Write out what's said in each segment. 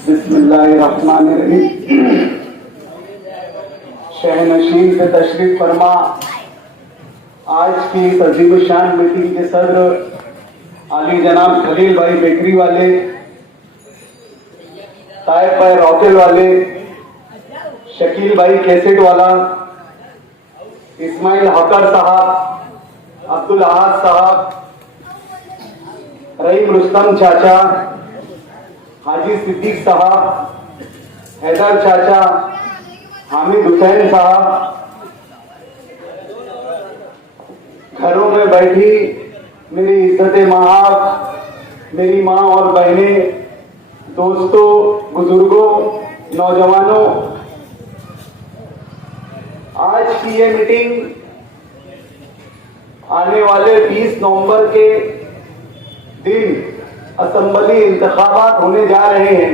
बिस्मिल्लाहिर्रहमानिर्रहीम। शहनशीन से तशरीफ फरमा आज की तजीब शान मीटिंग के सदर आली जनाब खलील भाई बेकरी वाले, तायब भाई रॉकेल वाले, शकील भाई कैसेट वाला, इस्माइल हकर साहब, अब्दुल अहाद साहब, रहीम रुस्तम चाचा, हाजी सिद्दीक साहब, हैदर चाचा, हामिद हुसैन साहब, घरों में बैठी मेरी इज्जत महाब, मेरी माँ और बहनें, दोस्तों, बुजुर्गों, नौजवानों, आज की ये मीटिंग आने वाले 20 नवंबर के दिन असेंबली इंतखाबात होने जा रहे हैं,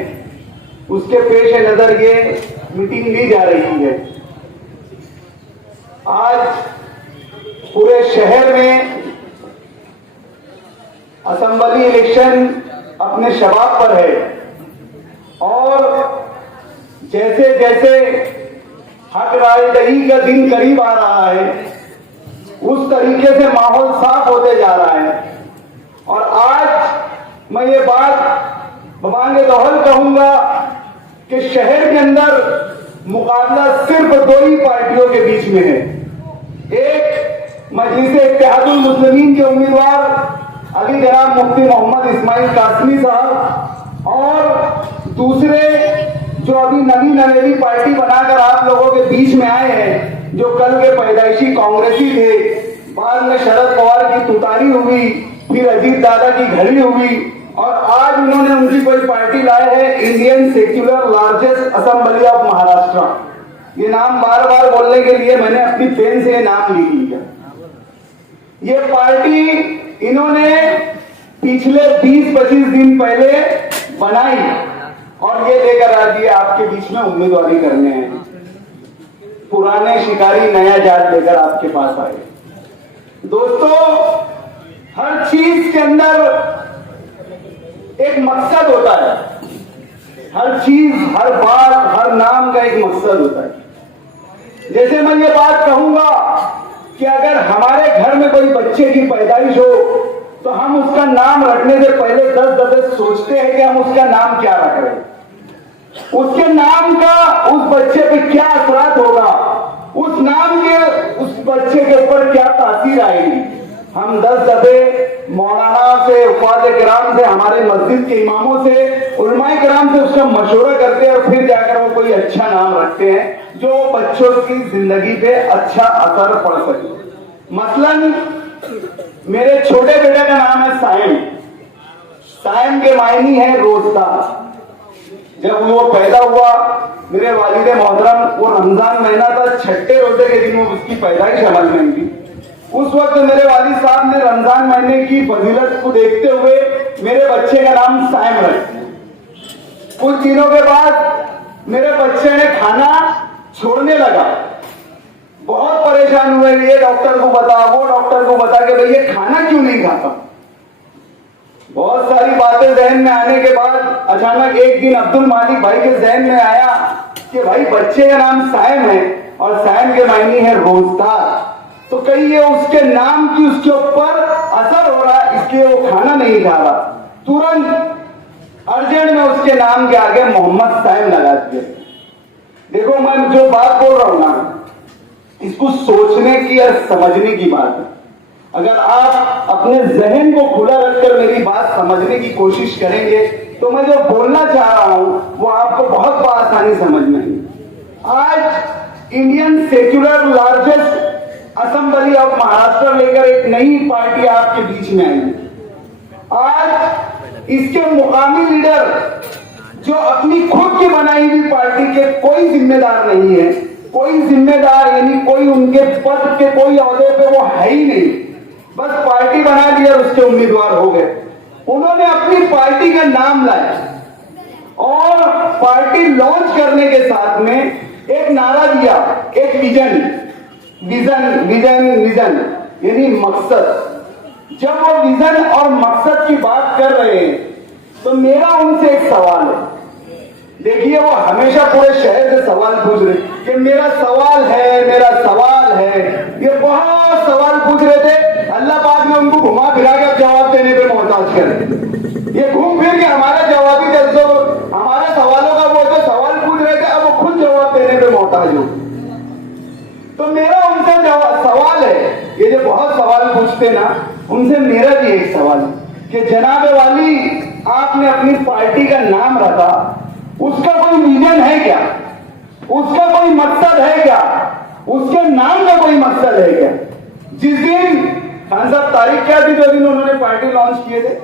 उसके पेश नजर ये मीटिंग ली जा रही है। आज पूरे शहर में असेंबली इलेक्शन अपने शबाब पर है और जैसे जैसे हक रायदही का दिन करीब आ रहा है, उस तरीके से माहौल साफ होते जा रहा है। और आज मैं ये बात बबांगे दोहल कहूंगा कि शहर के अंदर मुकाबला सिर्फ दो ही पार्टियों के बीच में है। एक मजलिस इत्तेहादुल मुस्लिमीन के उम्मीदवार अली जनाब मुफ्ती मोहम्मद इस्माइल कासमी साहब और दूसरे जो अभी नवी नवेली पार्टी बनाकर आप लोगों के बीच में आए हैं, जो कल के पैदाइशी कांग्रेसी थे, बाद में शरद पवार की तुतारी हुई, फिर अजीत दादा की घड़ी हुई और आज उन्होंने उनकी कोई पार्टी लाए है Indian secular largest assembly of Maharashtra. ये नाम बार बार बोलने के लिए मैंने अपनी पेन से नाम लिख लिया। ये पार्टी इन्होंने पिछले 20-25 दिन पहले बनाई और ये लेकर आ दिए आपके बीच में उम्मीदवारी करने हैं। पुराने शिकारी नया जाल लेकर आपके पास आए। दोस्तों, हर चीज के अंदर एक मकसद होता है, हर चीज, हर बात, हर नाम का एक मकसद होता है। जैसे मैं ये बात कहूंगा कि अगर हमारे घर में कोई बच्चे की पैदाइश हो तो हम उसका नाम रखने से पहले 10 दफे सोचते हैं कि हम उसका नाम क्या रख रहे हैं, उसके नाम का उस बच्चे पे क्या असरात होगा, उस नाम के उस बच्चे के ऊपर क्या तासीर आएगी। हम 10 दफे मौलाना से, उपाध्याय किराम से, हमारे मस्जिद के इमामों से, उलमाए किराम से उसका मशवरा करते हैं और फिर जाकर वो कोई अच्छा नाम रखते हैं जो बच्चों की जिंदगी पे अच्छा असर पड़ सके। मसलन मेरे छोटे बेटे का नाम है साइम। साइम के मायनी है रोजगार। जब वो पैदा हुआ, मेरे वालिद मोहतरम, वो रमजान महीना था, छठे रोजे के दिन वो उसकी पैदाइश अमल में थी। उस वक्त मेरे वालिद साहब ने रमजान महीने की फजीलत को देखते हुए मेरे बच्चे का नाम साइम रख दिया। कुछ दिनों के बाद मेरे बच्चे ने खाना छोड़ने लगा, बहुत परेशान हुए, ये डॉक्टर को बता, वो डॉक्टर को बता के भाई ये खाना क्यों नहीं खाता। बहुत सारी बातें जहन में आने के बाद अचानक एक दिन अब्दुल मालिक भाई के जहन में आया कि भाई बच्चे का नाम साइम है और साइम के मायने है रोजगार, तो कहीं ये उसके नाम की उसके ऊपर असर हो रहा है, इसलिए वो खाना नहीं खा रहा। तुरंत अर्जेंट में उसके नाम के आगे मोहम्मद साइम लगा दिया। देखो, मैं जो बात बोल रहा हूं ना, इसको सोचने की और समझने की बात है। अगर आप अपने जहन को खुला रखकर मेरी बात समझने की कोशिश करेंगे तो मैं जो बोलना चाह रहा हूं वो आपको बहुत बआसानी समझ में आएगी। आज Indian secular largest assembly of Maharashtra लेकर एक नई पार्टी आपके बीच में आई। आज इसके मुकामी लीडर जो अपनी खुद की बनाई हुई पार्टी के कोई जिम्मेदार नहीं है, कोई जिम्मेदार यानी कोई उनके पद के कोई ओहदे पे वो है ही नहीं, बस पार्टी बना दी और उसके उम्मीदवार हो गए। उन्होंने अपनी पार्टी का नाम लाया और पार्टी लॉन्च करने के साथ में एक नारा दिया, एक विजन विजन विजन विजन यानी मकसद। जब वो विजन और मकसद की बात कर रहे हैं तो मेरा उनसे एक सवाल है पूछ रहे कि मेरा सवाल है। ये बहुत सवाल पूछ रहे थे। अल्लाह पाक ने उनको घुमा फिरा के जवाब देने पे मोहताज कर। ये घूम फिर के हमारे जवाबी जल्दों, हमारे सवालों का वो जो सवाल पूछ रहे थे अब वो खुद जवाब देने पे मोहताज हो। तो मेरा उनसे सवाल है, ये जो बहुत सवाल पूछते ना, उनसे मेरा भी एक सवाल है कि जनाब वाली, आपने अपनी पार्टी का नाम रखा, उसका कोई विजन है क्या? उसका कोई मकसद है क्या? उसके नाम का कोई मकसद है क्या? जिस दिन खान साहब तारीख क्या थी जो दिन उन्होंने पार्टी लॉन्च किए थे?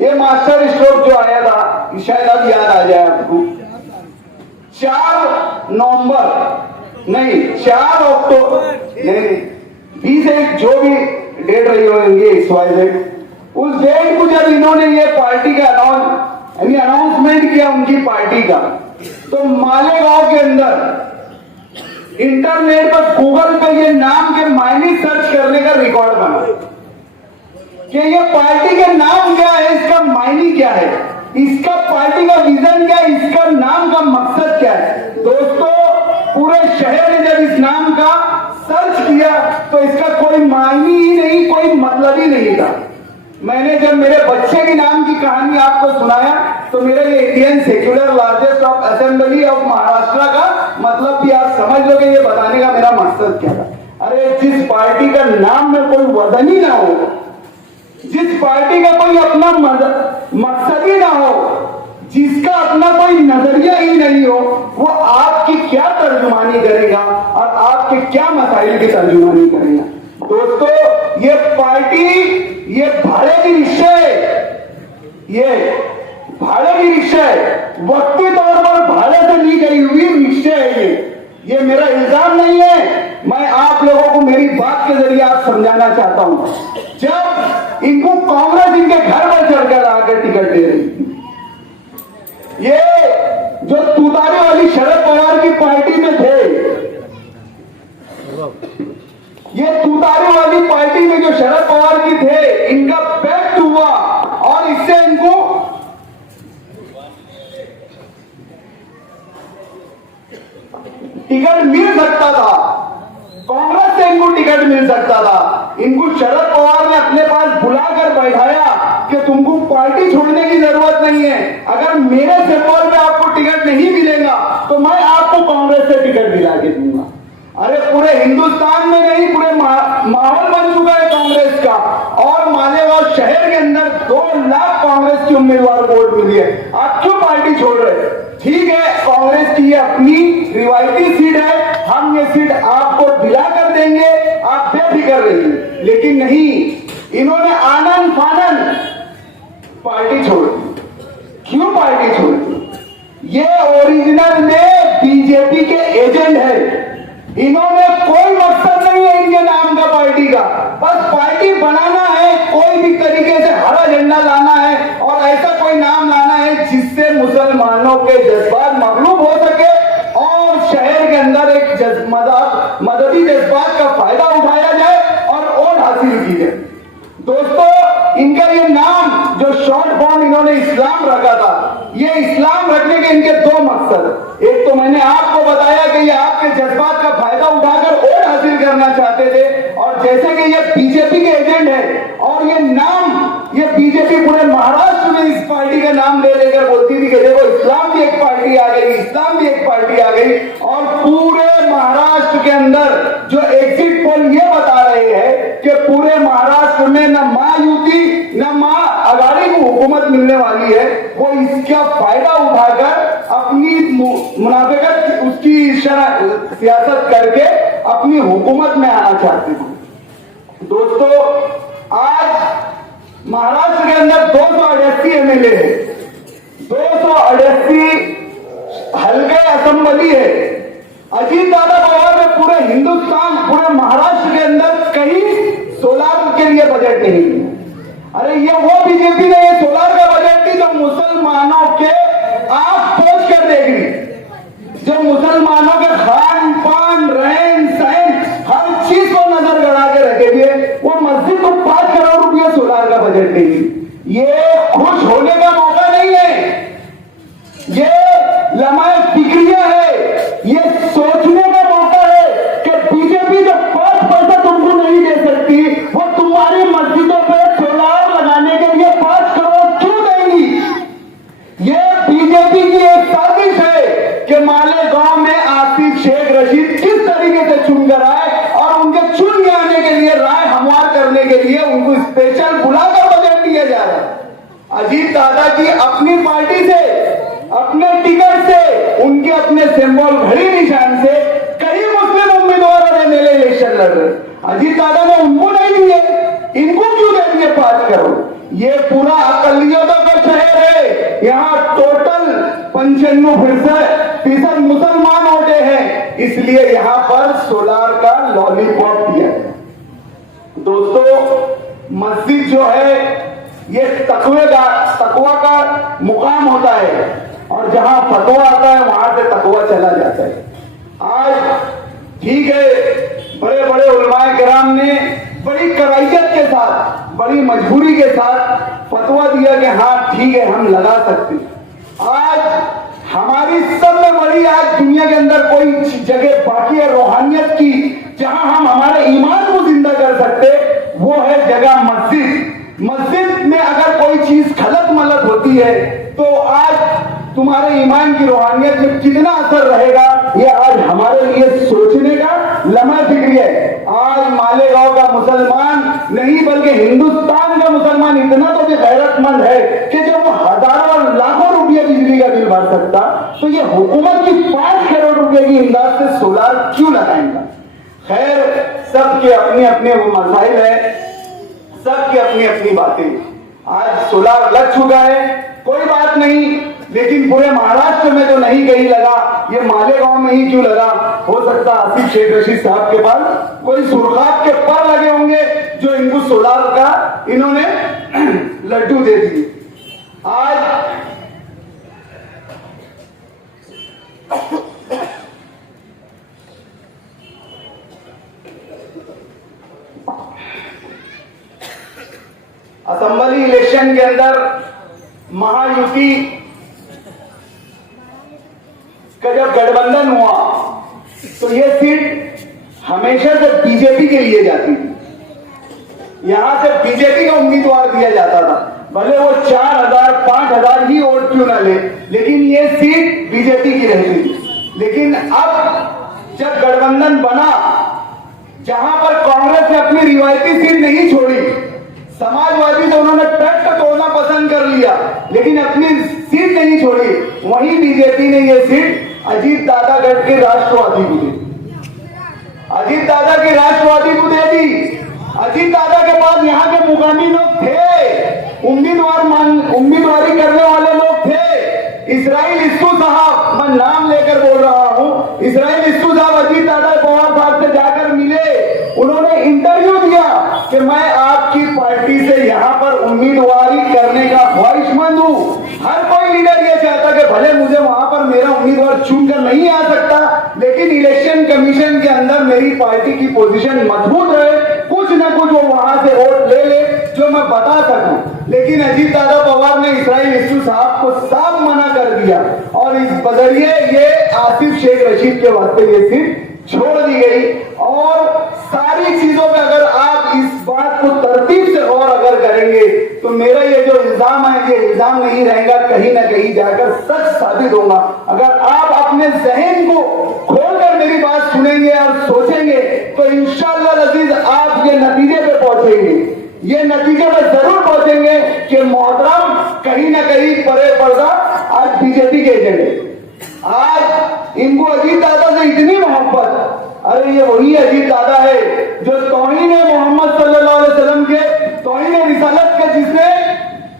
ये मास्टर स्ट्रोक जो आया था, शायद अब याद आ जाए आपको, 4 नवंबर नहीं 4 अक्टूबर नहीं 20 जो भी डेट रही होंगी XYZ, उस डेट को जब इन्होंने ये पार्टी का अनाउंसमेंट किया उनकी पार्टी का, तो मालेगांव के अंदर इंटरनेट पर गूगल पे ये नाम के मायने सर्च करने का रिकॉर्ड बना कि ये पार्टी का नाम क्या है, इसका मायने क्या है, इसका पार्टी का विजन क्या है, इसका नाम का मकसद क्या है। दोस्तों, पूरे शहर ने जब इस नाम का सर्च किया तो इसका कोई मायने ही नहीं, कोई मतलब ही नहीं था। मैंने जब मेरे बच्चे के नाम की कहानी आपको सुनाया तो मेरे लिए Indian secular largest of assembly of Maharashtra का मतलब भी आप समझ लोगे, ये बताने का मेरा मकसद क्या था। अरे जिस पार्टी का नाम में कोई वजन ही ना हो, जिस पार्टी का कोई अपना मकसद ही ना हो, जिसका अपना कोई नजरिया ही नहीं हो, वो आपकी क्या तर्जुमानी करेगा और आपके क्या मसाइल की तर्जुमानी करेगा। दोस्तों, ये पार्टी ये भाड़े की रिक्शा है, ये भाड़े की रिक्शा है, वक्ती तौर पर भाड़े से ली गई हुई रिक्शा है। ये मेरा इल्जाम नहीं है, मैं आप लोगों को मेरी बात के जरिए आप समझाना चाहता हूं। जब इनको कांग्रेस इनके घर पर चढ़कर आकर टिकट दे रही, ये जो तुतारी वाली शरद पवार की पार्टी में थे, ये तुतारी वाली पार्टी में जो शरद पवार की थे, इनका पैक्ट हुआ और इससे इनको टिकट मिल सकता था, कांग्रेस से इनको टिकट मिल सकता था। इनको शरद पवार ने अपने पास बुलाकर बैठाया कि तुमको पार्टी छोड़ने की जरूरत नहीं है, अगर मेरे सिंबल पे आपको टिकट नहीं मिलेगा तो मैं आपको कांग्रेस से टिकट दिला के दूंगा। अरे पूरे हिंदुस्तान में नहीं, पूरे माहौल बन चुका है कांग्रेस का, और मालेगांव शहर के अंदर 2 लाख कांग्रेस की उम्मीदवार वोट मिली है। आप क्यों पार्टी छोड़ रहे? ठीक है, कांग्रेस की ये अपनी रिवायती सीट है, हम ये सीट आपको दिला कर देंगे, आप बेफिक्र रहिए। लेकिन नहीं, इन्होंने आनन फानन पार्टी छोड़ दी। क्यों पार्टी छोड़ दी? ये ओरिजिनल में बीजेपी के एजेंट है। इन्होंने कोई मकसद नहीं है इनके नाम का पार्टी का, बस पार्टी बनाना है, कोई भी तरीके से हरा झंडा लाना है और ऐसा कोई नाम लाना है जिससे मुसलमानों के जज्बात मगलूब हो सके और शहर के अंदर एक मददी जज्बात का फायदा उठाया जाए और वोट हासिल की जाए। दोस्तों, इनका ये नाम जो शॉर्ट फॉर्म इन्होंने इस्लाम रखा था, ये इस्लाम रखने के इनके 2 मकसद। एक तो मैंने आपको बताया कि ये आपके जज्बात का फायदा उठाकर वोट हासिल करना चाहते थे, और जैसे कि ये बीजेपी के एजेंट है और ये नाम ये बीजेपी पूरे महाराष्ट्र में इस पार्टी का नाम ले लेकर बोलती थी कि देखो इस्लाम भी एक पार्टी आ गई, इस्लाम भी एक पार्टी आ गई, और पूरे महाराष्ट्र के अंदर जो एग्जिट पोल ये बता रहे हैं कि पूरे महाराष्ट्र में न महायुति न महाअघाड़ी को हुकूमत मिलने वाली है, वो इसका फायदा उठाकर अपनी मुनाफिकत उसकी सियासत करके अपनी हुकूमत में आना चाहते हैं। दोस्तों, आज महाराष्ट्र के अंदर 288 एमएलए है, 288 हल्के असेंबली है। अजीत दादा पवार ने पूरे हिंदुस्तान, पूरे महाराष्ट्र के अंदर कहीं सोलार के लिए बजट नहीं दिया। अरे ये वो बीजेपी ने ये सोलार का बजट दी जो मुसलमानों के आंख पोंछ कर देगी, जो मुसलमानों के खान पान रहन सहन हर चीज को नजर गड़ा के रखेगी, वो मस्जिद को 5 करोड़ रुपया सोलार का बजट देगी। ये खुश होने का मौका नहीं है, ये तुम्हारी मस्जिदों पे सोलार लगाने के लिए 5 करोड़ क्यों देंगी? ये बीजेपी की एक साजिश है कि मालेगांव में आसिफ शेख रशीद किस तरीके से चुनकर आए और उनके चुन के आने के लिए राय हमवार करने के लिए उनको स्पेशल बुलाकर बजट दिया जा रहा है। अजीत दादा की अपनी पार्टी से, अपने टिकट से, उनके अपने सिंबल घड़ी निशान से कई मुस्लिम उम्मीदवार और एमएलए इलेक्शन लड़ रहे। अजीत दादा ने उनको नहीं दिए, इनको क्यों देंगे 5 करोड़? ये पूरा अकलियतों का शहर है। यहाँ टोटल 95% मुसलमान होते हैं, इसलिए यहाँ पर सोलार का लॉलीपॉप दिया है। दोस्तों, मस्जिद जो है ये तकवा का मुकाम होता है और जहां फतवा आता है वहां से तकवा चला जाता है। आज ठीक है, बड़े बड़े उलमाए किराम ने बड़ी कराइयत के साथ, बड़ी मजबूरी के साथ फतवा दिया कि हाँ ठीक है हम लगा सकते हैं। आज हमारी सब में बड़ी आज दुनिया के अंदर कोई जगह बाकी है रूहानियत की जहां हम हमारे ईमान को जिंदा कर सकते, वो है जगह मस्जिद। मस्जिद में अगर कोई चीज खलत मलत होती है तो आज तुम्हारे ईमान की रूहानियत में कितना असर रहेगा, ये आज हमारे लिए सोचने का लम्हा फिक्री है। आज मालेगांव का मुसलमान नहीं बल्कि हिंदुस्तान का मुसलमान इतना तो भी गैरतमंद है कि जब वो हजारों और लाखों रुपये बिजली का बिल भर सकता, तो ये हुकूमत की 5 करोड़ रुपए की इमदाद से सोलार क्यों लगाएंगा? खैर, सबके अपने अपने वो मसाइल है, सबकी अपनी अपनी बातें। आज सोलार लग चुका है, कोई बात नहीं, लेकिन पूरे महाराष्ट्र में तो नहीं कहीं लगा, ये मालेगांव में ही क्यों लगा? हो सकता आसिफ शेख रशीद साहब के पास कोई सुर्खात के पर लगे होंगे जो इनको सोलार का इन्होंने लड्डू दे दिए। आज असेंबली इलेक्शन के अंदर महायुति का जब गठबंधन हुआ तो ये सीट हमेशा से बीजेपी के लिए जाती थी। यहां से बीजेपी का उम्मीदवार दिया जाता था, भले वो 4000 5000 ही वोट क्यों ना ले, लेकिन ये सीट बीजेपी की रहती थी। लेकिन अब जब गठबंधन बना, जहां पर कांग्रेस ने अपनी रिवायती सीट नहीं छोड़ी, समाजवादी तो उन्होंने पेट तोड़ना पसंद कर लिया लेकिन अपनी सीट नहीं छोड़ी, वहीं बीजेपी ने यह सीट अजीत दादा गढ़ के राष्ट्रवादी को दी, अजीत दादा के राष्ट्रवादी को दे दी। अजीत दादा के पास यहाँ के मुकामी लोग थे, उम्मीदवारी करने वाले लोग थे। इस्राइल इस्सू साहब, मैं नाम लेकर बोल रहा हूँ, इस्राइल इस्सू साहब अजीत दादा पवार साहब से जाकर मिले, उन्होंने इंटरव्यू दिया कि मैं आपकी पार्टी से यहाँ पर उम्मीदवारी करने का ख्वाहिशमंद हूँ। हर कोई लीडर ये चाहता कि भले मुझे वहां पर मेरा उम्मीदवार चुनकर नहीं आ सकता, लेकिन इलेक्शन कमीशन के अंदर मेरी पार्टी की पोजीशन मजबूत रहे, कुछ न कुछ वो वहां से वोट ले ले जो मैं बता सकूं। लेकिन अजीत दादा पवार ने इस्राइल इस्सू साहब को साफ मना कर दिया और इस बजरिए ये आसिफ शेख रशीद के वास्ते ये सीट छोड़ दी गई। और सारी चीजों पे अगर आप इस बात को तरतीब से गौर अगर करेंगे तो मेरा ये जो इल्जाम है, ये इल्जाम नहीं रहेगा, कहीं ना कहीं जाकर सच साबित होगा। अगर आप अपने जहन को खोलकर मेरी बात सुनेंगे और सोचेंगे तो इंशाअल्लाह अजीज आप ये नतीजे पे पहुंचेंगे, ये नतीजे पे जरूर पहुंचेंगे कि मोहतरम कहीं ना कहीं परे पर्दा आज बीजेपी के एजेंडे। आज इनको अजीत दादा से इतनी मोहब्बत, अरे ये वही अजीत दादा है जो तौहीन मोहम्मद सल्लल्लाहु अलैहि वसल्लम के, तौहीन रिसालत के, जिसने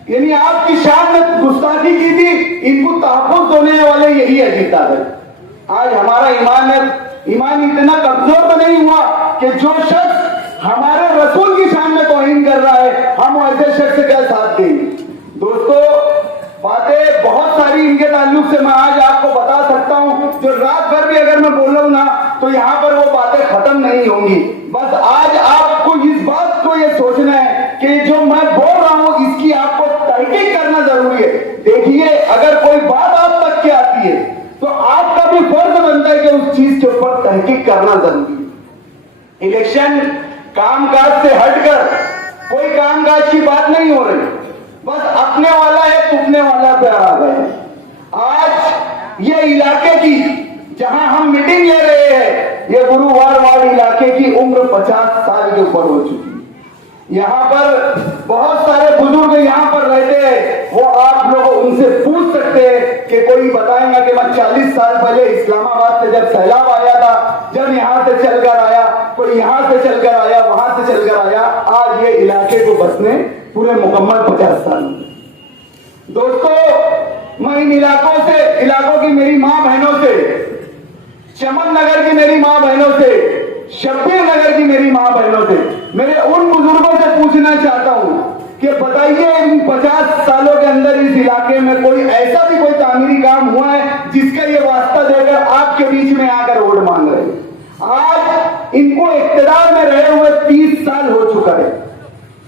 यानी आपकी शान में गुस्ताखी की थी, इनको तहफ़्फ़ुज़ देने वाले यही अजीत दादा। आज हमारा ईमान इतना कमजोर तो नहीं हुआ कि जो शख्स हमारे रसूल की शान में तौहीन कर रहा है हम ऐसे शख्स का साथ देंगे। दोस्तों, बातें बहुत सारी इनके ताल्लुक से मैं आज आपको बता सकता हूं, जो रात भर भी अगर मैं बोल रहा हूं ना तो यहां पर वो बातें खत्म नहीं होंगी। बस आज आपको इस बात को ये सोचना है कि जो मैं बोल रहा हूं इसकी आपको तहकीक करना जरूरी है। देखिए, अगर कोई बात आप तक के आती है तो आपका भी फर्ज बनता है कि उस चीज के ऊपर तहकीक करना जरूरी है। इलेक्शन कामकाज से हटकर कोई कामकाज की बात नहीं हो रही, बस अपने वाला है टूटने वाला पे आ गए। आज ये इलाके की जहां हम मीटिंग ले रहे हैं, ये गुरुवार वार्ड इलाके की उम्र 50 साल के ऊपर हो चुकी है। यहाँ पर बहुत सारे बुजुर्ग यहाँ पर रहते हैं, वो आप लोग उनसे पूछ सकते हैं कि कोई बताएंगे कि मैं 40 साल पहले इस्लामाबाद से जब सैलाब आया था, जब यहाँ से चलकर आया, कोई यहाँ से चलकर आया, वहां से चलकर आया, आज ये इलाके को बसने पूरे मुकम्मल 50 साल। दोस्तों, मैं इन इलाकों की मेरी माँ बहनों से, चमन नगर की मेरी माँ बहनों से, शब्बीर नगर की मेरी माँ बहनों से, मेरे उन बुजुर्गों से पूछना चाहता हूं कि बताइए इन 50 सालों के अंदर इस इलाके में कोई ऐसा भी कोई तामीरी काम हुआ है जिसका ये वास्ता देकर आपके बीच में आकर वोट मांग रहे हैं। आज इनको इख्तियार में रहे हुए 30 साल हो चुका है।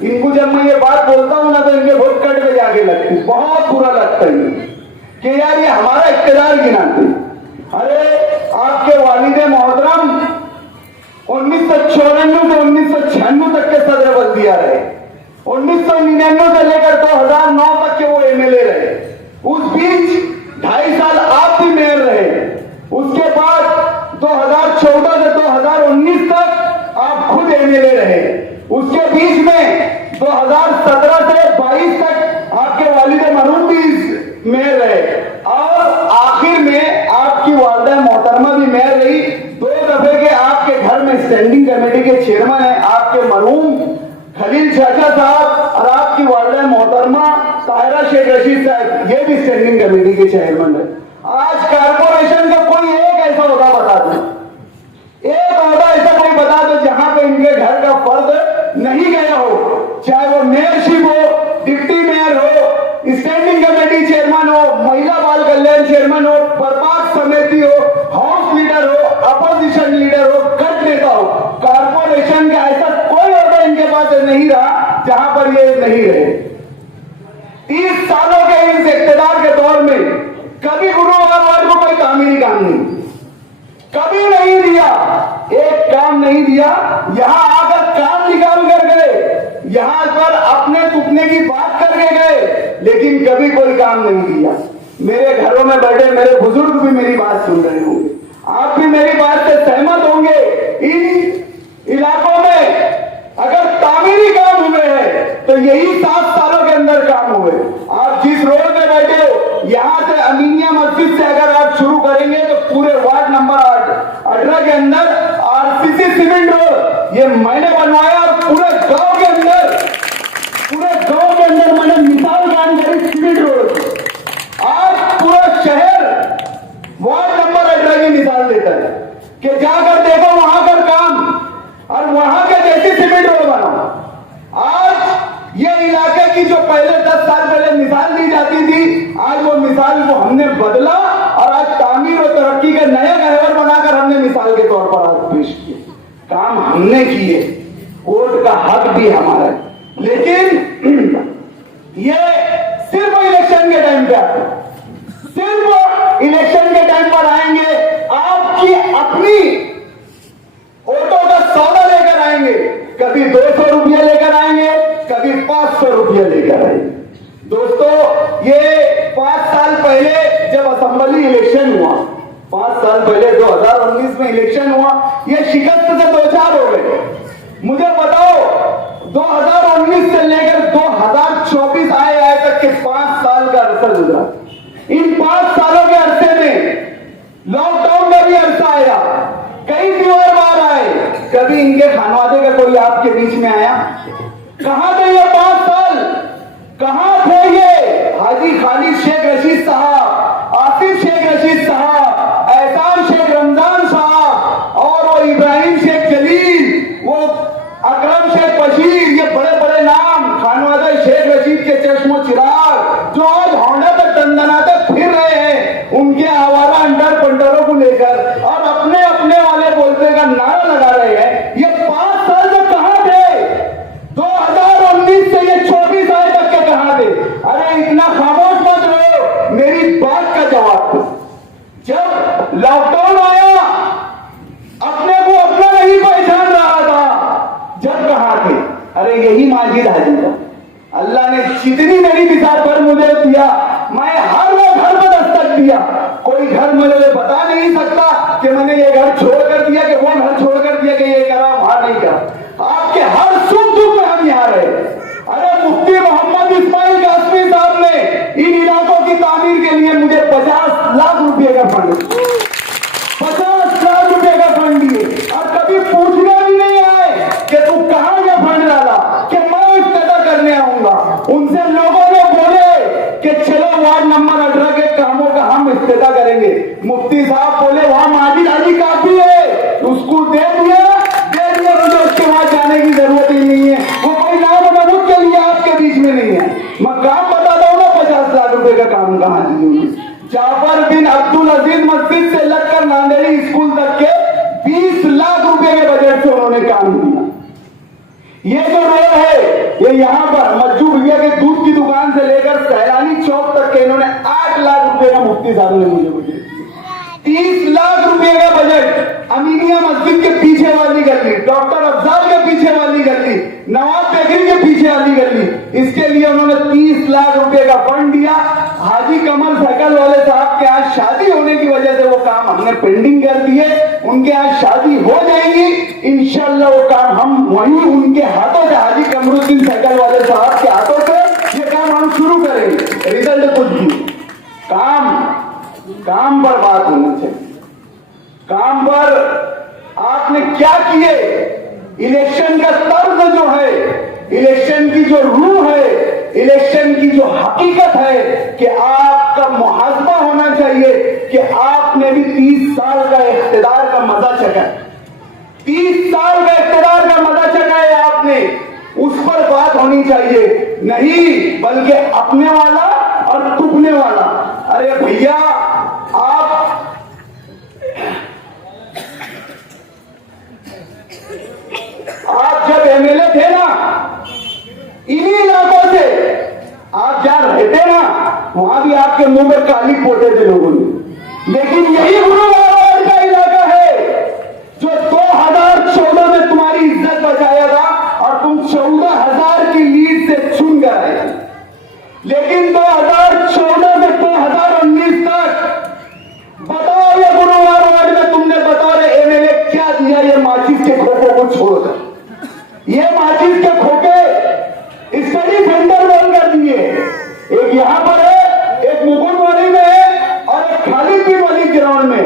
इनको जब मैं ये बात बोलता हूं ना तो इनके बहुत कट में जाके लगती है, बहुत बुरा लगता है कि यार ये हमारा इख्तियार गिनाते। अरे आपके वालिद मोहतरम 1994 से 1996 तक के सदर बल्दिया रहे, 1999 से लेकर 2009 तक के वो एमएलए रहे, उस बीच 2.5 साल आप भी मेयर रहे, उसके बाद 2014 से 2019 तक आप खुद एमएलए रहे, उसके बीच में 2017 से 22 तक आपके वालिद मरहूम भी मेयर रहे, और आखिर में आपकी वालिदा मोहतरमा भी मेयर रही। 2 दफे के आपके घर में स्टैंडिंग कमेटी के चेयरमैन है आपके मरहूम खलील चाचा साहब, और आपकी वालिदा मोहतरमा ताहिरा शेख रशीद साहब, ये भी स्टैंडिंग कमेटी के चेयरमैन है। आज कारपोरेशन का कोई एक ऐसा होगा बता दो, एक होगा ऐसा कोई बता दो जहां पे इनके घर का फर्द नहीं गया हो, चाहे वो मेयरशिप हो, डिप्टी मेयर हो, स्टैंडिंग कमेटी चेयरमैन हो, महिला बाल कल्याण चेयरमैन हो, प्रभाग समिति हो, हाउस लीडर हो, अपोजिशन लीडर हो, गट नेता हो, कारपोरेशन का ऐसा कोई होगा इनके पास नहीं रहा जहां पर ये नहीं रहे। 30 सालों के इस इख्तियार के दौर में कभी गुरुवार वार्ड को कोई तामीरी काम नहीं, कभी नहीं दिया, एक काम नहीं दिया। यहां आकर काम निकाल कर गए, यहां पर अपने टूटने की बात करके गए, लेकिन कभी कोई काम नहीं दिया। मेरे घरों में बैठे मेरे बुजुर्ग भी मेरी बात सुन रहे होंगे, आप भी मेरी बात से सहमत होंगे। इन इलाकों में अगर तामीरी काम हुए हैं तो यही 7 सालों के अंदर काम हुए। आप जिस रोड पे बैठे हो, यहां से अमीनिया मस्जिद से अगर आप शुरू करेंगे तो पूरे वार्ड नंबर 18 के अंदर आरसीसी सीमेंट रोड ये मैंने बनवाया, और पूरे गांव के अंदर मैंने मिसाल कायम करी सीमेंट रोड। आज पूरा शहर वार्ड नंबर 18 की मिसाल देता है कि जाकर देखो वहां का काम, और वहां के जैसी सीमेंट रोड बनाओ। आज ये इलाके की जो पहले 10 साल पहले मिसाल दी जाती थी, आज वो मिसाल को हमने बदला, और आज तामीर और तरक्की के नए गहवर बनाकर हमने मिसाल के तौर पर आज पेश किए। काम हमने किए, वोट का हक भी हमारा है, लेकिन ये सिर्फ इलेक्शन के टाइम पे आते, सिर्फ इलेक्शन के टाइम पर आएंगे, आपकी अपनी ऑटो का सौदा लेकर आएंगे, कभी 200 रुपया लेकर आएंगे, कभी 500 रुपया लेकर आएंगे। दोस्तों, ये 5 साल पहले जब असेंबली इलेक्शन हुआ, 5 साल पहले 2019 में इलेक्शन हुआ, ये शिकस्त से 2 चार हो गए। मुझे बताओ 2019 से लेकर 2024 आए तक के 5 साल का अरसा गुजरा। इन 5 सालों के अरसे में लॉकडाउन का भी अरसा आया, कई त्योहार बार आए, कभी इनके खानवादे का कोई आपके बीच में आया? कहां थे ये 5 साल? कहां थे ये हाजी खालिद शेख रशीद साहब, आसिफ शेख रशीद साहब, एहसान शेख रमजान साहब, और वो इब्राहिम शेख जलील, वो अकरम शेख बशीर, ये बड़े बड़े नाम खानवादा शेख रशीद के चश्म कोई बता नहीं सकता कि मैंने ये घर छोड़ कर दिया, कि वो घर छोड़ कर दिया, कि ये करा वहां नहीं करा। आपके हर सुख दुख में हम यहाँ रहे। अरे मुफ्ती मोहम्मद इस्माइल कासमी साहब ने इन इलाकों की तामीर के लिए मुझे 50 लाख रुपए का फंड, 50 लाख रुपए का फंड दिए, और कभी पूछने भी नहीं आए कि तू कहां का फंड डाला, कि मैं इफ्तिताह करने आऊंगा। उनसे लोगों ने बोले कि चलो वार्ड नंबर 18 के कामों का हम इफ्तिताह करेंगे। मुफ्ती साहब बोले वहां माजी दादी काफी है, उसको दे दिया, मुझे उसके बाद जाने की जरूरत ही नहीं है। वो कोई नाम नमूद के लिए आपके बीच में नहीं है। मैं काम बताता हूँ ना, 50 लाख रुपए का काम कहां दिए। जाफर बिन अब्दुल अजीज मस्जिद से लगकर नांदेड़ी स्कूल तक के 20 लाख रुपए के बजट से उन्होंने काम किया। ये जो रोड है, ये यहाँ पर मज्जू भैया के दूध की दुकान से लेकर सैलानी चौक तक के इन्होंने 8 लाख रुपए का मुफ्ती साहब ने मुझे बजट दिया। 30 लाख रुपए का बजट अमीनिया मस्जिद के पीछे वाली गली, डॉक्टर अफजाल के पीछे वाली गली, नवाब बेकरी के पीछे वाली गली, इसके लिए उन्होंने 30 लाख रुपए का फंड दिया। हाजी कमल साइकिल वाले साहब के आज शादी होने की वजह से वो काम हमने पेंडिंग कर दिए। उनके आज शादी हो जाएगी इंशाअल्लाह, वो काम हम वहीं उनके हाथों से, हाजी कमरुद्दीन साइकिल वाले साहब के हाथों से ये काम हम शुरू करेंगे। रिजल्ट कुछ भी, काम पर बात होनी चाहिए। काम पर आपने क्या किए, इलेक्शन का तर्ज जो है, इलेक्शन की जो रूह है, इलेक्शन की जो हकीकत है कि आपका मुहासबा होना चाहिए कि आपने भी 30 साल का इख्तिदार का मजा चखा, 30 साल का इख्तिदार का मजा चखा है आपने, उस पर बात होनी चाहिए, नहीं बल्कि अपने वाला और टूटने वाला। अरे भैया आप जब एमएलए थे ना, इन्हीं इलाकों से आप जहां रहते ना, वहां भी आपके मुंह में काली पोते थे लोगों ने। लेकिन यही गुरुवार का इलाका है जो 2014 में तुम्हारी इज्जत बचाया था और तुम 14,000 की लीड से चुन कर आए। लेकिन 2014 से 2019 तक बताओ ये गुरुवार वार्ड में तुमने बतौर एमएलए क्या दिया? ये माचिस के खोखों को छोड़कर, ये माचिस के खोखे स्टडी सेंटर बंद कर दिए। एक यहां पर है, एक मुकुंदवाड़ी में है और एक खालिद बिन वलीद ग्राउंड में।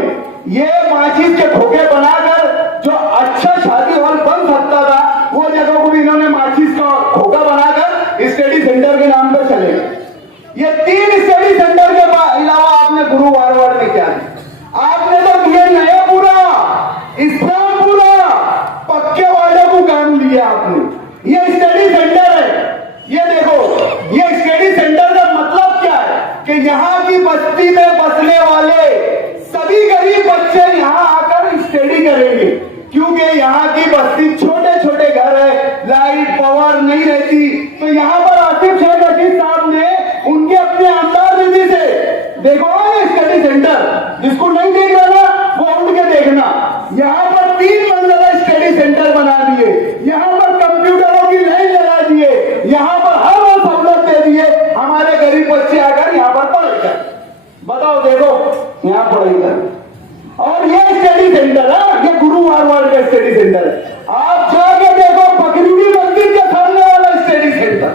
ये माचिस के खोखे बनाकर जो अच्छा शादी हॉल बन सकता था, वो जगह को भी इन्होंने माचिस का खोखा बनाकर स्टडी सेंटर के नाम पर चले। ये 3 स्टडी सेंटर के अलावा आपने गुरुवार वार्ड में क्या दिया? आपने तो ये नया पूरा इस्लामपुरा पक्के वाले को काम लिया आपने। ये स्टडी सेंटर है, ये देखो, ये स्टडी सेंटर का मतलब क्या है कि यहाँ की बस्ती में बसने वाले सभी गरीब बच्चे यहाँ आकर स्टडी करेंगे, क्योंकि यहाँ की बस्ती छोटे छोटे घर है, लाइट पावर नहीं रहती। तो यहाँ पर आसिफ शेख रशीद साहब ने उनके अपने आमदार निधि से, देखो ये स्टडी सेंटर, जिसको नहीं देख रहा ना वो उठ के देखना, यहाँ पर 3 मंजिला स्टडी सेंटर बना दिए, यहाँ पर कंप्यूटरों की लाइन लगा दिए, यहाँ पर हर वो सहूलत दे दिए। हमारे गरीब बच्चे आकर यहाँ पर पढ़ेगा, बताओ देखो यहाँ पढ़ेगा। और ये स्टडी सेंटर है, ये गुरुवार वार्ड का स्टडी सेंटर है। आप जाके देखो बकरीदी मंदिर के सामने वाला स्टडी सेंटर,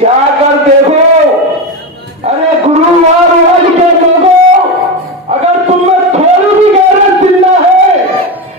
जाकर देखो। अरे गुरुवार वार्ड के लोगों, अगर तुम में थोड़ी भी गैरत जिंदा है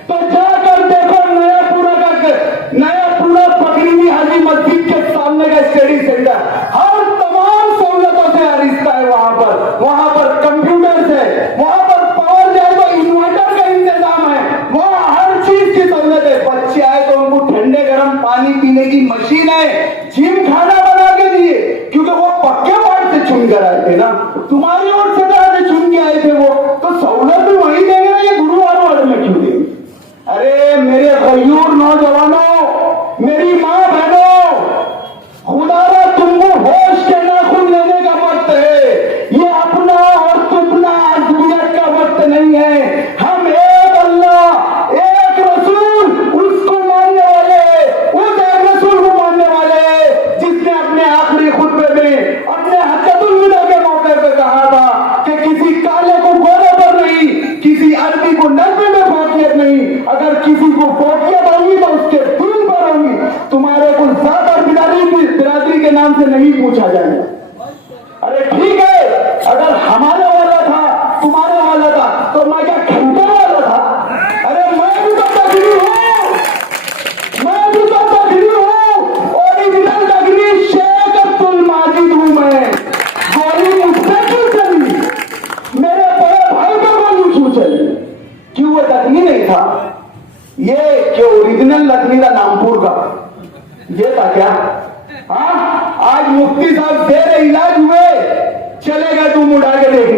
तो जाकर देखो नया पूरा बकरीदी हाजी मस्जिद के सामने का स्टडी सेंटर। हर तमाम सहूलतों से आरिस्ता है वहां पर कंप्यूटर है, वहां पर पावर जाए तो इन्वर्टर का इंतजाम है, वहां हर चीज की सहूलत है। बच्चे आए तो उनको ठंडे गर्म पानी पीने की मशीन है, जिम खाना बना के दिए, क्योंकि वो पक्के वार्ड से चुन कर आए थे ना, तुम्हारी ओर से चुन के आए थे वो, तो सहूलत भी वही देंगे ना, ये गुरुवार वार्ड में क्यों देंगे? अरे मेरे गयूर नौजवानों, मेरी माँ बहनों, खुदारा तुमको होश के नाखून लेने का वक्त है। ये अपना और तुमना दुनिया का वक्त नहीं है। हम एक अल्लाह, एक रसूल, उसको मानने वाले, उस एक रसूल को मानने वाले जिसने अपने आखिरी खुतबे में अपने हज्जतुल विदा के मौके पे कहा था कि किसी काले को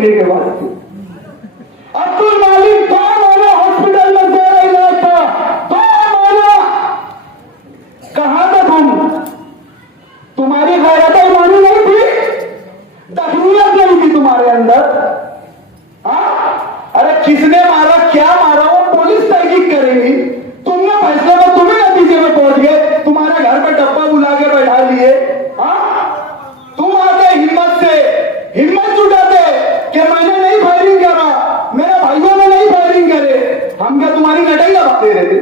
कहने के बाद अब्दुल मालिक 2 महीने हॉस्पिटल में जेर इलाज था, 2 महीना। कहां था तुम्हारी गैरत ईमानी नहीं थी, दखलियत नहीं थी तुम्हारे अंदर? अरे किसने मारा, क्या मारा, वो पुलिस तहकीक करेगी। तुमने फैसले में, तुम्हें नतीजे में पहुंच गए, तुम्हारे घर पे डब्बा बुला के बैठा लिए। तुम आते हिम्मत जुटाते कि मैंने नहीं फायरिंग करा, मेरे भाइयों ने नहीं फायरिंग करे, हम क्या तुम्हारी नटाई दबाते रहते?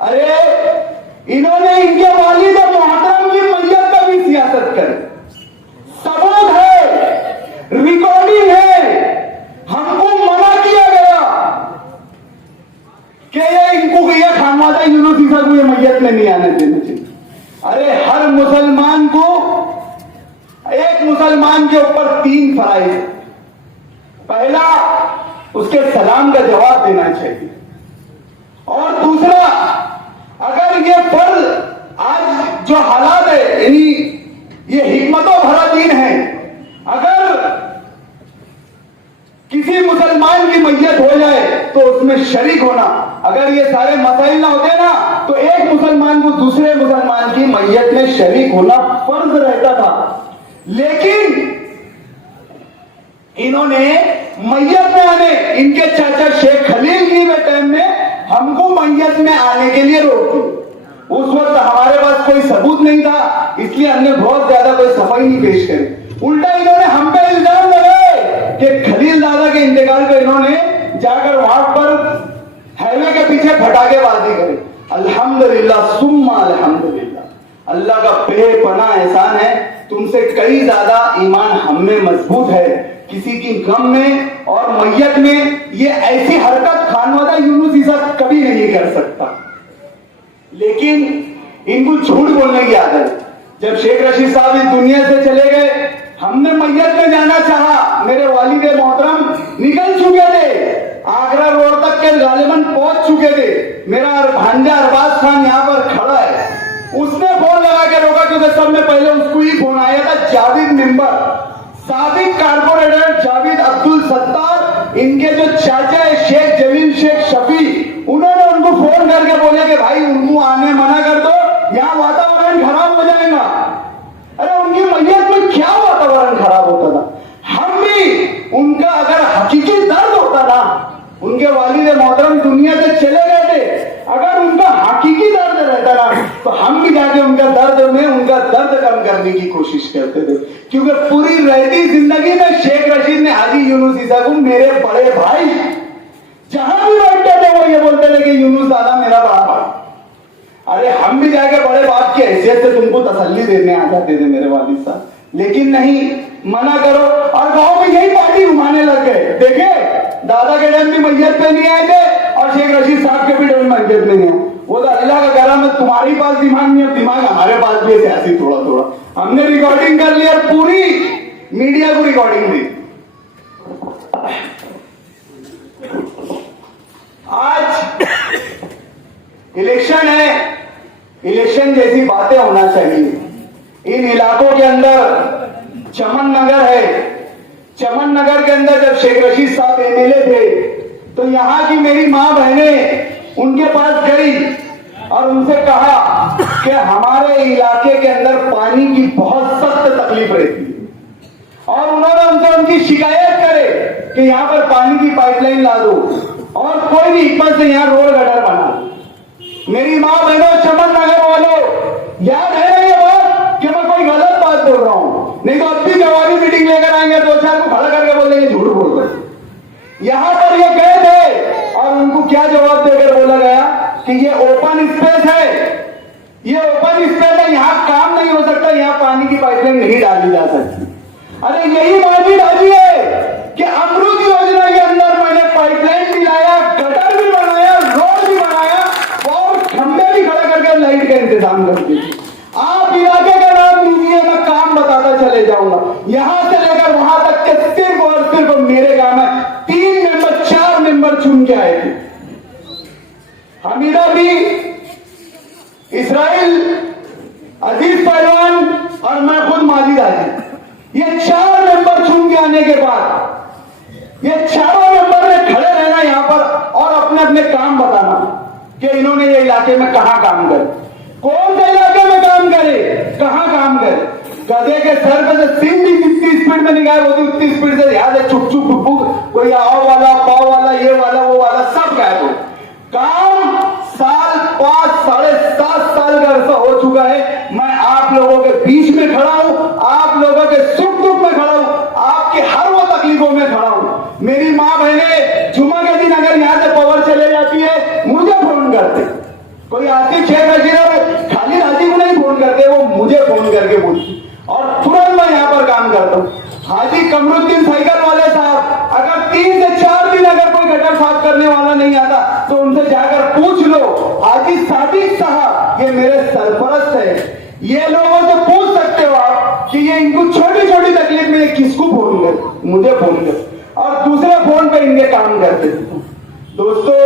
अरे इन्होंने इनके वालिद मोहतरम की मैयत पर भी सियासत करी, सबूत है, रिकॉर्डिंग है। हमको मना किया गया कि ये खानवादा यूनुस ईसा को ये मैयत में नहीं आने देना चाहिए। अरे हर मुसलमान को, एक मुसलमान के ऊपर 3 फराइज। पहला, उसके सलाम का जवाब देना चाहिए, और दूसरा, अगर ये फर्ज आज जो हालात है, यानी ये हिकमतों भरा दीन है, अगर किसी मुसलमान की मैयत हो जाए तो उसमें शरीक होना, अगर ये सारे मसाइल ना होते ना तो एक मुसलमान को दूसरे मुसलमान की मैयत में शरीक होना फर्ज रहता था। लेकिन इन्होंने मैयत में आने, इनके चाचा शेख खलील की टाइम में हमको मैयत में आने के लिए रोक दी। उस वक्त हमारे पास कोई सबूत नहीं था, इसलिए हमने बहुत ज्यादा कोई सफाई नहीं पेश करी। उल्टा इन्होंने हम पे इल्जाम लगाए कि खलील दादा के इंतकाल पे इन्होंने जाकर वहां पर हाईवे के पीछे फटाकेबाजी करी। अल्हम्दुलिल्लाह सुम्मा अल्हम्दुलिल्लाह, अल्लाह का बेपनाह एहसान है, तुमसे कई ज्यादा ईमान हम में मजबूत है। किसी की गम में और मैयत में ये ऐसी हरकत खानवादा यूनुस ईसा कभी नहीं कर सकता। लेकिन इनको झूठ बोलने की आदत। जब शेख रशीद साहब इस दुनिया से चले गए, हमने मैयत में जाना चाहा, मेरे वालिद मोहतरम निकल चुके थे, आगरा रोड तक के गालिबन पहुंच चुके थे। मेरा भांजा अरबाज खान यहाँ पर खड़ा है, उसने फोन लगा के रोका, क्योंकि सब में पहले उसको ही फोन आया था। जावेद मेंबर, साबिक कारपोरेटर जावेद अब्दुल सत्तार, इनके जो चाचा है शेख जलील शेख शफी, उन्होंने उनको फोन करके बोले कि भाई उनको आने मना कर दो, यहाँ वातावरण खराब हो जाएगा। अरे उनकी मैयत में क्या वातावरण खराब होता था? हम भी उनका अगर हकीकी दर्द होता ना, उनके वालिद मोहतरम दुनिया से चले गए थे, अगर उनका हकीकी दर्द रहता ना तो हम भी जाके उनका दर्द कम करने की कोशिश करते थे। क्योंकि पूरी रहती जिंदगी में शेख रशीद ने हाजी यूनुस ईसा को मेरे बड़े भाई, जहां भी बैठते थे वो ये बोलते थे कि यूनुस दादा मेरा बड़ा भाई। अरे हम भी जाके बड़े बाप की हैसियत से तुमको तसल्ली देने आ जाते थे मेरे वालिद साहब, लेकिन नहीं, मना करो। और गांव में यही पार्टी घुमाने लग गए। देखे दादा के टाइम भी मैयत पे नहीं आए थे और शेख रशीद साहब के भी टाइम मैयत में नहीं आए। वो तो अल्लाह का करम है, तुम्हारी पास दिमाग नहीं है, दिमाग हमारे पास भी है सियासी थोड़ा थोड़ा। हमने रिकॉर्डिंग कर लिया, पूरी मीडिया को रिकॉर्डिंग दी। आज इलेक्शन है, इलेक्शन जैसी बातें होना चाहिए। इन इलाकों के अंदर चमन नगर है, चमन नगर के अंदर जब शेख रशीद साहब एमएलए थे तो यहाँ की मेरी माँ बहनें उनके पास गई और उनसे कहा कि हमारे इलाके के अंदर पानी की बहुत सख्त तकलीफ रहती है, और उन्होंने उनसे उनकी शिकायत करे कि यहाँ पर पानी की पाइपलाइन ला दो और कोई भी हिम्मत से यहाँ रोड गटर बना। मेरी माँ बहनों, चमन नगर वालों, याद है ना ये बात कि मैं कोई गलत बात बोल रहा हूं? नहीं तो अब भी जवाबी मीटिंग लेकर आएंगे, 2-4 को खड़ा करके बोलेंगे झूठ बोल रहे। यहां पर ये गए थे और उनको क्या जवाब देकर बोला गया कि ये ओपन स्पेस है, ये ओपन स्पेस है, यहाँ काम नहीं हो सकता, यहाँ पानी की पाइपलाइन नहीं डाली जा सकती। अरे यही बात भी डाली है कि अमृत योजना के अंदर मैंने पाइपलाइन भी लाया, गटर भी बनाया, रोड भी बनाया और खंभे भी खड़ा करके लाइट का इंतजाम कर दिया। आप इलाके का नाम लीजिए, मैं काम बताता चले जाऊंगा। यहां से लेकर वहां तक के सिर्फ और सिर्फ मेरे गांव में 3 मेंबर 4 मेंबर चुन के आए थे। हमीदा भी, इसराइल, अजीज पहलवान और मैं खुद माजिद आजी, ये 4 मेंबर चुन के आने के बाद ये चारों नंबर में खड़े रहना यहाँ पर और अपने अपने काम बताना कि इन्होंने ये इलाके में कहां काम करे, कौन से इलाके में काम करे, कहां काम करे। गधे के सर पे से सिंह भी जितनी स्पीड में निकाय होती उतनी स्पीड से याद है चुप चुप फुक कोई आओ वाला पाव वाला ये वाला वो वाला सब गायब हो। काम साल 5 साढ़े 7 साल का अर्सा हो चुका है। मैं आप लोगों के बीच में खड़ा हूं, आप लोगों के सुख दुख में खड़ा हूं, आपके हर वो तकलीफों में खड़ा हूं। मेरी माँ बहने जुमा के दिन अगर यहाँ से पावर चले जाती है मुझे फोन करते, कोई आसिफ शेख रशीद खाली राजी को नहीं फोन करते, वो मुझे फोन करके बोलती और तुरंत मैं यहाँ पर काम करता हूँ। हाजी कमरुद्दीन साइकिल वाले साहब अगर 3 से 4 दिन अगर कोई गटर साफ करने वाला नहीं आता तो उनसे जाकर पूछ लो। हाजी सादिक साहब ये मेरे सरपरस्त है, ये लोगों से पूछ सकते हो आप कि ये इनको छोटी छोटी तकलीफ में किसको फोन कर, मुझे फोन कर और दूसरे फोन पे इनके काम करते। दोस्तों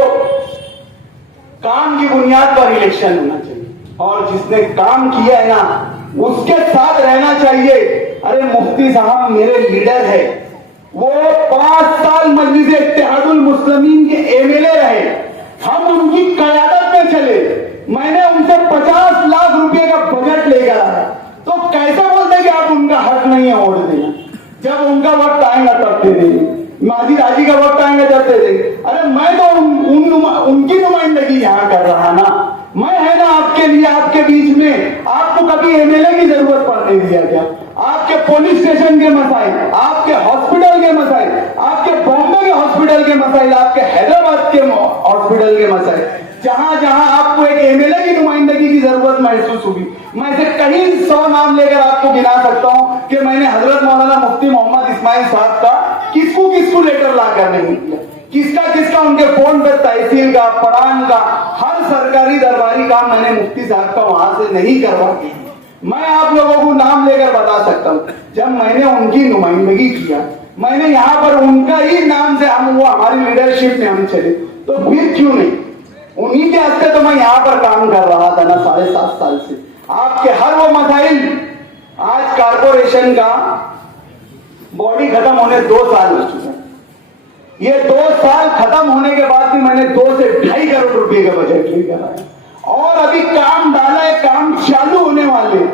काम की बुनियाद पर इलेक्शन होना चाहिए और जिसने काम किया है ना उसके साथ रहना चाहिए। अरे मुफ्ती साहब मेरे लीडर है, वो 5 साल मजलिस इत्तेहादुल मुस्लिमीन के एमएलए रहे, हम उनकी कयादत में चले, मैंने उनसे 50 लाख रुपए का बजट लेकर आया, तो कैसे बोलते कि आप उनका हक नहीं है वोट देना, जब उनका वक्त आएगा तब दे देंगे, माजी राजी का वक्त आएगा जब दे देंगे। अरे मैं तो उनकी नुमाइंदगी यहाँ कर रहा ना, मैं है ना आपके लिए आपके बीच में। आपको कभी एमएलए की जरूरत पड़ने दिया क्या? आपके पुलिस स्टेशन के मसाइल, आपके हॉस्पिटल के मसाइल, आपके बॉम्बे के हॉस्पिटल के मसाइल, आपके हैदराबाद के हॉस्पिटल के मसाइल, जहां जहां आपको एक एमएलए की नुमाइंदगी की जरूरत महसूस हुई, मैं से कहीं 100 नाम लेकर आपको गिना सकता हूं कि मैंने हजरत मौलाना मुफ्ती मोहम्मद इस्माइल साहब का किसको लेटर ला कर नहीं किया, किसका उनके फोन पर तहसील का परान का हर सरकारी दरबारी काम मैंने मुफ्ती साहब का वहां से नहीं करवा दिया। मैं आप लोगों को नाम लेकर बता सकता हूं, जब मैंने उनकी नुमाइंदगी किया, मैंने यहाँ पर उनका ही नाम से हम वो हमारी लीडरशिप में हम चले, तो फिर क्यों नहीं उन्हीं के हस्ते तो मैं यहाँ पर काम कर रहा था ना 7.5 साल से। आपके हर वो मसाइल, आज कारपोरेशन का बॉडी खत्म होने 2 साल हो चुके हैं, ये 2 साल खत्म होने के बाद भी मैंने 2 से 2.5 करोड़ रुपए का बजट लेकर आया और अभी काम डाला है, काम चालू होने वाले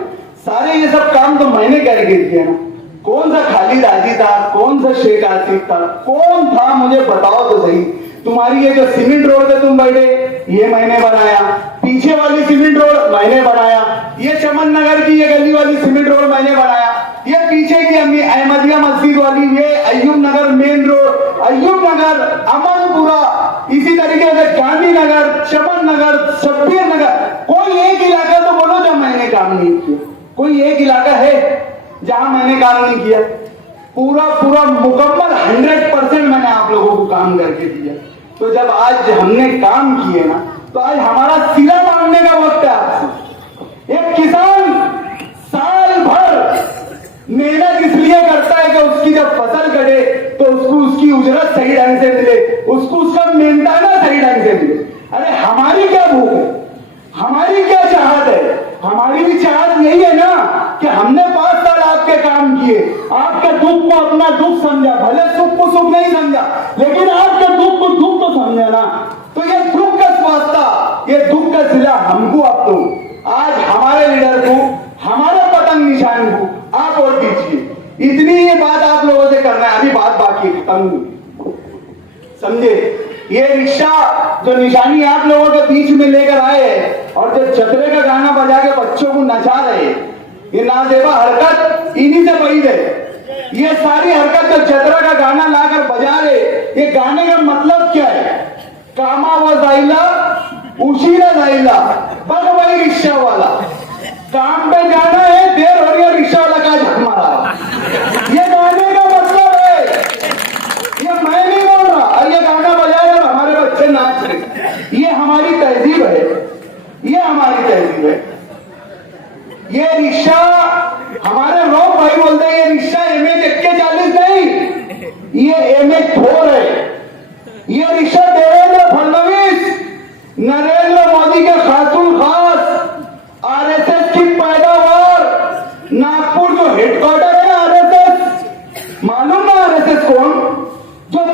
सारे ये सब काम तो मैंने करके दिए ना। कौन सा खालिद राजी था, कौन सा शेख आसिफ था, कौन था मुझे बताओ तो सही। तुम्हारी ये जो सीमेंट रोड पे तुम बैठे ये मैंने बनाया, पीछे वाली सीमेंट रोड मैंने बनाया, ये चमन नगर की ये गली वाली सीमेंट रोड मैंने बनाया, ये पीछे की अहमदिया मस्जिद वाली ये अय्यूब नगर मेन रोड, अय्यूब नगर, अमनपुरा, इसी तरीके से गांधी नगर, चमन नगर, शब्बीर नगर, कोई एक इलाका तो बोलो जब मैंने काम नहीं किया, कोई एक इलाका है जहां मैंने काम नहीं किया? पूरा मुकम्मल 100% मैंने आप लोगों को काम करके दिया। तो जब आज हमने काम किए ना तो आज हमारा सिला मांगने का वक्त है आपसे। एक किसान साल भर मेहनत इसलिए करता है कि उसकी जब फसल कटे तो उसको उसकी उजरत सही ढंग से मिले, उसको उसका मेहनताना सही ढंग से मिले। अरे हमारी क्या भूख है, हमारी क्या चाहत है? हमारी भी चाहत यही है ना कि हमने 5 साल आपके काम किए, आपके दुख को अपना दुख समझा, भले सुख को सुख नहीं समझा लेकिन आपके दुख को दुख तो समझा ना। तो ये दुख का स्वास्थ्य, ये दुख का सिला हमको आप दो। आज हमारे लीडर को, हमारे पतंग निशान को आप वोट दीजिए। इतनी ये बात आप लोगों से करना है, अभी बात बाकी खत्म, समझे? ये रिक्शा जो निशानी आप लोगों के बीच में लेकर आए हैं और जो चतरे का गाना बजा के बच्चों को नचा रहे, ये नाजेबा हरकत इन्हीं से बड़ी है। ये सारी हरकत जो चतरा का गाना लाकर बजा रहे, ये गाने का मतलब क्या है? कामा व जाइला उशीरा जाइला, बग वही रिक्शा वाला, काम पे जाना है, देर हो रही है, रिक्शा वाला का झक मारा। ये गाने का मतलब है, ये मैं नहीं बोल रहा। और ये गाना बजाए और हमारे बच्चे नाच रहे, ये हमारी तहजीब है, ये हमारी तहजीब है। ये रिक्शा, हमारे लोग भाई बोलते हैं ये रिक्शा MH41 नहीं, ये MH4 है। ये रिक्शा देवेंद्र फडणवीस, नरेंद्र मोदी के खातून खास, आरएसएस की पैदावार, नागपुर जो हेडक्वार्टर है आरएसएस, मालूम ना आरएसएस कौन? जो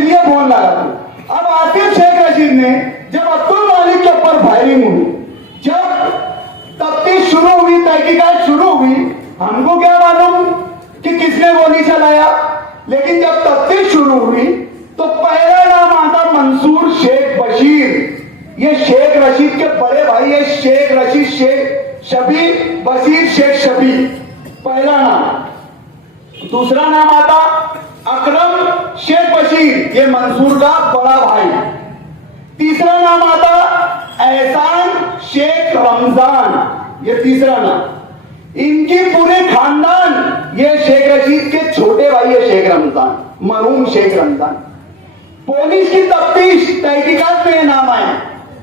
इसलिए फोन लगा था। अब आसिफ शेख रशीद ने जब अब्दुल मालिक के ऊपर फायरिंग हुई, जब तफ्तीश शुरू हुई, तहकीकात शुरू हुई, हमको क्या मालूम कि किसने गोली चलाया, लेकिन जब तफ्तीश शुरू हुई तो पहला नाम आता मंसूर शेख बशीर। ये शेख रशीद के बड़े भाई है, शेख रशीद शेख शबी बशीर शेख शबी, पहला नाम। दूसरा नाम आता अकरम शेख बशीर, ये मंसूर का बड़ा भाई। तीसरा नाम आता एहसान शेख रमजान, ये तीसरा नाम। इनकी पूरे खानदान, ये शेख रशीद के छोटे भाई है शेख रमजान, मरहूम शेख रमजान। पुलिस की तफ्तीश तहकीकात में नाम आए,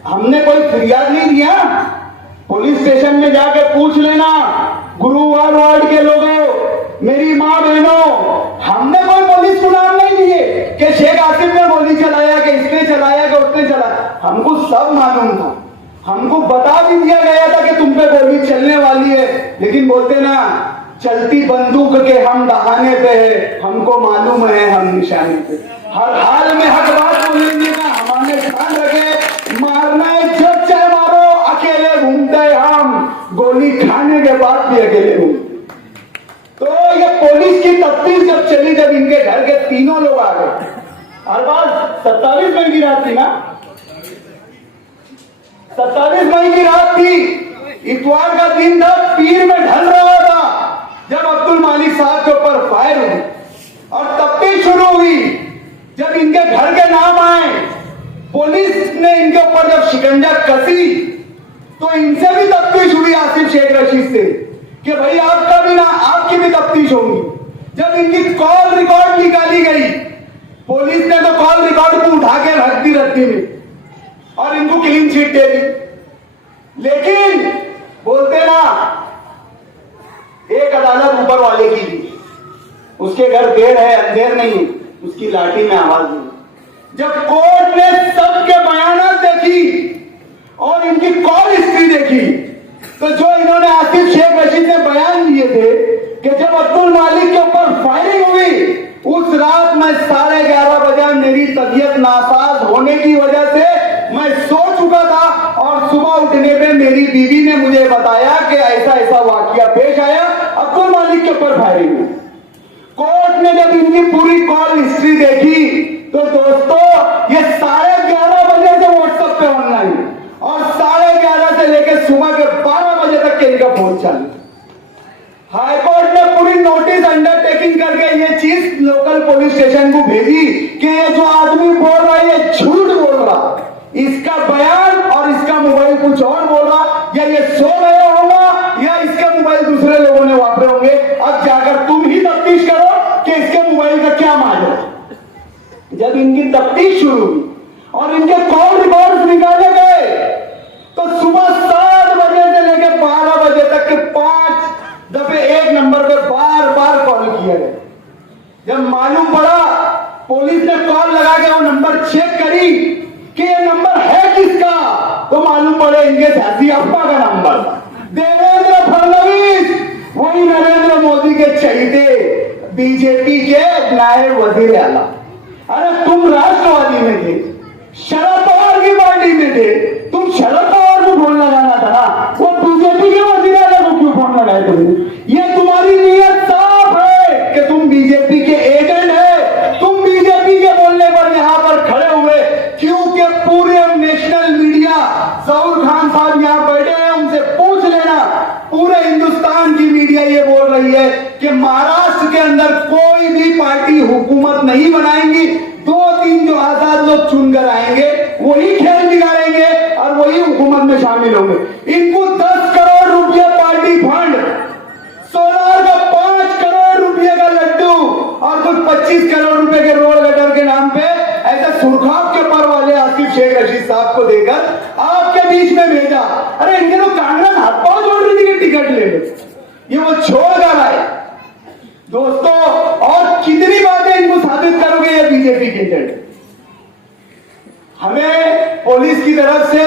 हमने कोई फरियाद नहीं दिया। पुलिस स्टेशन में जाके पूछ लेना, गुरुवार वार्ड के लोगों, मेरी माँ बहनों, हमने कोई पुलिस को नाम नहीं दिए कि शेख आसिफ ने गोली चलाया, कि इसने चलाया, कि उसने चलाया। हमको सब मालूम था, हमको बता भी दिया गया था कि तुम पे गोली चलने वाली है, लेकिन बोलते ना चलती बंदूक के हम दहाने पे है, हमको मालूम है हम निशाने पे। हर हाल में हक बात बोलेंगे ना, हमारे ध्यान रखे, मारना है जब चाहे मारो, अकेले घूमते हैं हम, गोली खाने के बाद भी अकेले घूमते। तो ये पुलिस की तफ्तीश जब चली, जब इनके घर के तीनों लोग आ गए, हर बात 27 मई की रात थी ना, 27 मई की रात थी, इतवार का दिन था, पीर में ढल रहा था, जब अब्दुल मालिक साहब के ऊपर फायर हुई और तफ्तीश शुरू हुई। जब इनके घर के नाम आए, पुलिस ने इनके ऊपर जब शिकंजा कसी, तो इनसे भी तफ्तीश हुई आसिफ शेख रशीद से कि भाई आपका भी ना, आपकी भी तफ्तीश होगी। जब इनकी कॉल रिकॉर्ड निकाली गई, पुलिस ने तो कॉल रिकॉर्ड को उठा के रख दी रद्दी में और इनको क्लीन चिट दे दी। लेकिन बोलते ना एक अदालत ऊपर वाले की थी, उसके घर देर है अंधेर नहीं, उसकी लाठी में आवाज दी। जब कोर्ट ने सबके बयानात देखी और इनकी कॉल हिस्ट्री देखी, तो जो इन्होंने आसिफ शेख रशीद ने बयान दिए थे कि जब अब्दुल मालिक के ऊपर फायरिंग हुई, उस रात में 11:30 बजे मेरी तबीयत नासाज होने की वजह से मैं सो चुका था और सुबह उठने पे मेरी बीवी ने मुझे बताया कि ऐसा ऐसा वाकया पेश आया, अब्दुल मालिक के ऊपर फायरिंग हुई। कोर्ट ने जब इनकी पूरी कॉल हिस्ट्री देखी, तो दोस्तों ये 11:30 बजे से व्हाट्सएप पे ऑनलाइन और 11:30 से लेकर सुबह के 12 बजे तक के इनका फोन चालू। हाईकोर्ट ने पूरी नोटिस अंडरटेकिंग करके ये चीज लोकल पुलिस स्टेशन को भेजी कि ये जो आदमी बोल रहा है ये झूठ बोल रहा, इसका बयान और इसका मोबाइल कुछ और बोल रहा, या ये सो गया होगा या इसका मोबाइल दूसरे लोगों ने वापरे होंगे। अब जाकर तुम ही तफ्तीश करो कि इसके मोबाइल का क्या मालूम। जब इनकी तफ्तीश शुरू हुई और इनके कॉल रिकॉर्ड निकाले गए, तो सुबह 7 बजे से लेकर 12 बजे तक के 5 दफे एक नंबर पे बार बार कॉल किया गया। जब मालूम पड़ा, पुलिस ने कॉल लगा के वो नंबर चेक करी कि ये नंबर है किसका, तो मालूम पड़े इनके साथी अप्पा का नंबर, देवेंद्र फडणवीस, वही नरेंद्र मोदी के चहेते बीजेपी के नायब वजीर आला। अरे तुम राष्ट्रवादी में थे, शरद पवार की पार्टी में थे, तुम शरद पवार को फोन लगाना था ना, वो बीजेपी के वजीर आला को क्यों फोन लगाए तुमने? ये तुम्हारी नीयत साफ है कि तुम बीजेपी के एजेंट है, तुम बीजेपी के बोलने पर यहां पर खड़े हुए, क्योंकि पूरे नेशनल मीडिया, जहूर खान साहब यहां बैठे हैं, उनसे पूछ लेना, पूरे हिंदुस्तान की मीडिया ये बोल रही है कि महाराष्ट्र के अंदर कोई भी पार्टी हुकूमत नहीं बनाएंगी, 2-3 जो आजाद लोग चुनकर आएंगे वही खेल बिगाड़ेंगे और वही हुकूमत में शामिल होंगे। इनको 10 करोड़ रुपया पार्टी फंड, सोनार का 5 करोड़ रुपये का लड्डू और कुछ 25 करोड़ रुपए के रोड गटर के नाम पे ऐसे सुरखाब के पर वाले आसिफ शेख रशीद साहब को देकर आपके बीच में भेजा। अरे इनके तो कांग्रेस हाथ पांव जोड़ रही थी कि टिकट ले लो, ये वो छोड़ कर आए दोस्तों। और कितनी बातें इनको साबित करोगे ये बीजेपी के एजेंट। हमें पुलिस की तरफ से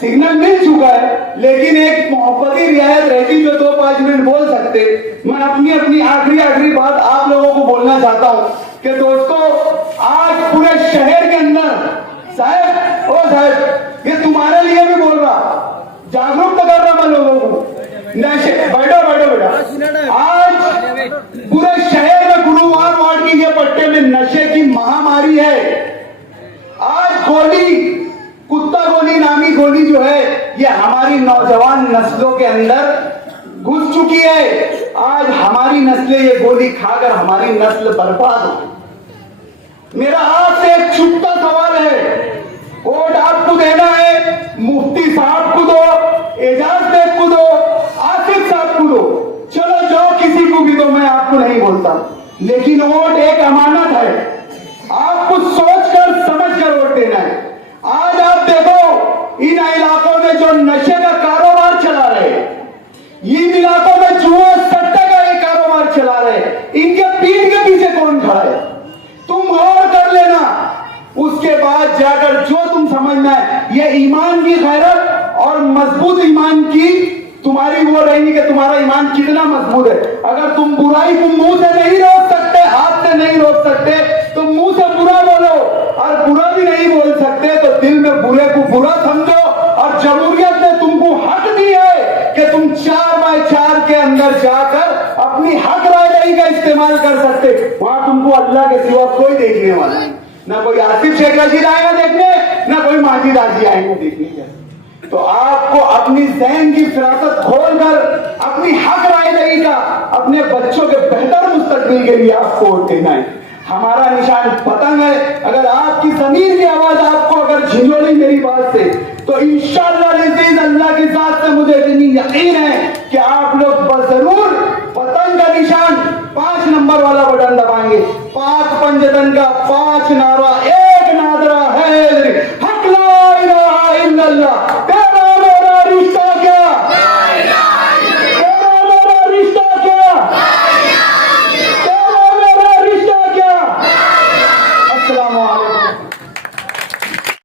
सिग्नल मिल चुका है, लेकिन एक मोहब्बती रियायत रहती जो 2-5 मिनट बोल सकते। मैं अपनी आखिरी बात आप लोगों को बोलना चाहता हूं कि दोस्तों आज पूरे शहर के अंदर साहब, ओ साहब, ये तुम्हारे लिए भी बोल रहा, जागरूक कर रहा मैं लोगों को। नशे, बैठो बैठो बेटा, आज पूरे शहर में गुरुवार वार्ड की ये पट्टे में नशे की महामारी है। आज गोली, कुत्ता गोली नामी गोली जो है, ये हमारी नौजवान नस्लों के अंदर घुस चुकी है। आज हमारी नस्लें ये गोली खाकर हमारी नस्ल बर्बाद हो। मेरा आपसे एक छुट्टा सवाल है, वोट आपको देना है, मुफ्ती साहब को दो, एजाज बेग को दो, आसिफ साहब को दो, चलो जाओ किसी को भी दो, मैं आपको नहीं बोलता, लेकिन वोट एक अमानत है, आपको सोचकर समझकर वोट देना है। आज आप देखो इन इलाकों में जो नशे का कारोबार चला रहे, इन इलाकों में जुआ सट्टे का ये कारोबार चला रहे, इनके पीठ के पीछे कौन खड़ा है? तुम गौर कर लेना, उसके बाद जाकर जो तुम समझना है, ये ईमान की गैरत और मजबूत ईमान की तुम्हारी वो रहेगी कि तुम्हारा ईमान कितना मजबूत है। अगर तुम बुराई को मुंह से नहीं रोक सकते, हाथ से नहीं रोक सकते, तो मुंह से बुरा बोलो, और बुरा भी नहीं बोल सकते तो दिल में बुरे को बुरा समझो। और जमहूरियत ने तुमको हक दी है कि तुम 4x4 के अंदर जाकर अपनी हक रायदही का इस्तेमाल कर सकते। वहां तुमको अल्लाह के सिवा कोई देखने वाला नहीं, ना कोई आसिफ शेख रशीद आएगा देखने, ना कोई माजिद आजी आएंगे देखने। तो आपको अपनी ज़हन की फिरासत खोलकर अपनी हक रायदही का, अपने बच्चों के बेहतर मुस्तकबिल के लिए आपको वोट देना है। हमारा निशान पतंग है। अगर आपकी जमीन की आवाज आपको अगर झिझोड़ी मेरी बात से, तो इंशाअल्लाह अज़ीज़ अल्लाह की जात से मुझे इतनी यकीन है कि आप लोग जरूर पतंग का निशान 5 नंबर वाला बटन दबाएंगे। पाक पंजतन का 5 नारा